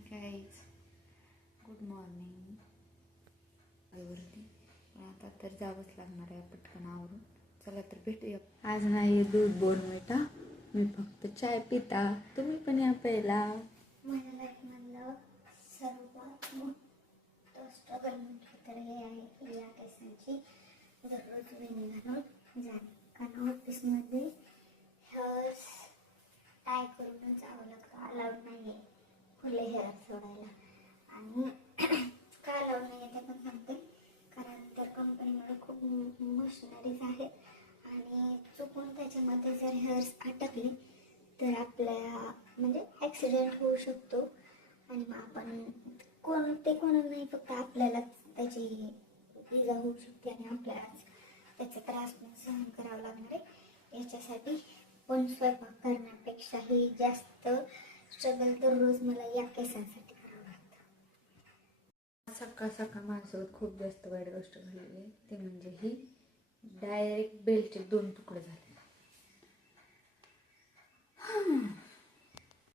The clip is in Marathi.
Hi guys, good morning. वरती पण आता तर जावंच लागणार आहे पटकन आवरून. चला तर भेटूया. आज नाही दूध बोर्नव्हिटा, मी फक्त चाय पिता. तुम्ही पण या प्यायला. माझ्या लाईफमधलं सर्वात मोठं स्ट्रगल म्हटलं तर हे आहे की या केसांची दररोज वेणी घालून जाणे. कारण ऑफिसमध्ये हेअर्स टाय करूनच जावं लागतं. अलाउड नाही आहे खुले हेअर सोडायला. आणि का अलाउड नाही आहे ते पण सांगते. कारण त्या कंपनीमध्ये खूप मशिनरीज आहेत आणि चुकून त्याच्यामध्ये जर हेअर्स अटकले तर आपल्या म्हणजे ॲक्सिडेंट होऊ शकतो. आणि मग आपण कोणाला नाही, फक्त आपल्यालाच त्याची इजा होऊ शकते आणि आपल्यालाच त्याचा त्रास पण सहन करावा लागणार आहे. याच्यासाठी पण स्वयंपाक करण्यापेक्षाही जास्त स्ट्रगल दररोज मला या केसांसाठी करावं लागतं. सकाळ सकाळ माझ्यासोबत खूप जास्त वाईट गोष्ट घडलेली आहे. ते म्हणजे ही डायरेक्ट बेल्टचे 2 तुकडे झाले.